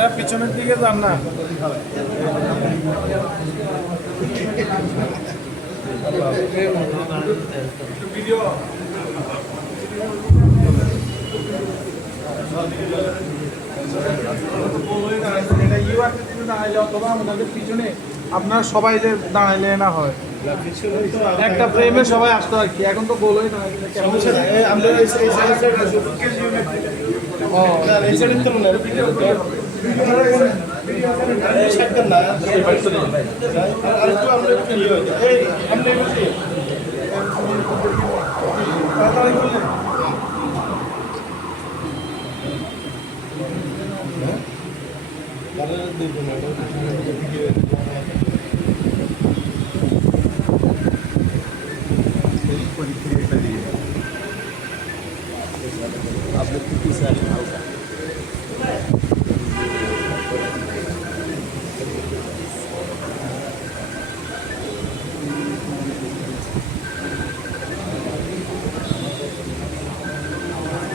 আপনারা পিছনের দিকে যান না। ভিডিও অথবা আমাদের পিছনে আপনারা সবাই যে দাঁড়াইলে না হয় একটা ফ্রেমে সবাই আসতো আর কি। এখন তো গোলই না।